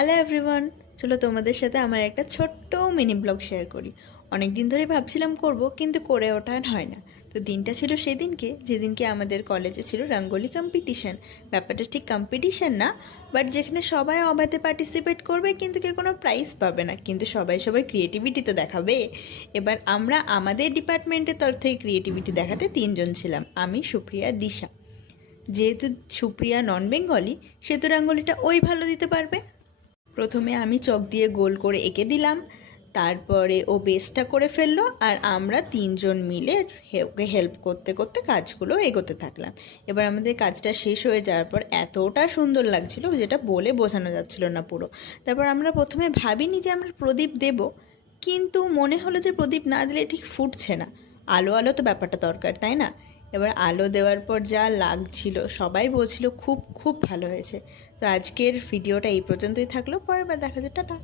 Hello everyone, চলো তোমাদের সাথে আমার একটা ছোট্ট মিনি ব্লগ শেয়ার করি। অনেক দিন ধরেই ভাবছিলাম করব, কিন্তু করে ওঠা হয় না। তো দিনটা ছিল সেদিনকে যেদিনকে আমাদের কলেজে ছিল রঙ্গোলি কম্পিটিশান। ব্যাপারটা ঠিক কম্পিটিশান না, বাট যেখানে সবাই অবাধে পার্টিসিপেট করবে কিন্তু কেউ কোনো প্রাইজ পাবে না, কিন্তু সবাই ক্রিয়েটিভিটি তো দেখাবে। এবার আমরা আমাদের ডিপার্টমেন্টের তরফ থেকে ক্রিয়েটিভিটি দেখাতে 3জন ছিলাম, আমি, সুপ্রিয়া, দিশা। যেহেতু সুপ্রিয়া নন বেঙ্গলি, সে তো রঙ্গোলিটা ওই ভালো দিতে পারবে। প্রথমে আমি চক দিয়ে গোল করে এঁকে দিলাম, তারপরে ও বেসটা করে ফেললো, আর আমরা 3জন মিলে ওকে হেল্প করতে করতে কাজগুলো এগোতে থাকলাম। এবার আমাদের কাজটা শেষ হয়ে যাওয়ার পর এতটা সুন্দর লাগছিল যেটা বলে বোঝানো যাচ্ছিল না পুরো। তারপর আমরা প্রথমে ভাবিনি যে আমরা প্রদীপ দেব, কিন্তু মনে হলো যে প্রদীপ না দিলে ঠিক ফুটছে না। আলো আলো তো ব্যাপারটা দরকার, তাই না? এবার আলো দেওয়ার পর যা লাগছিল সবাই বলছিল খুব খুব ভালো হয়েছে। তো আজকের ভিডিওটা এই পর্যন্তই থাকলো, পরের বার দেখা যায়, টাটা।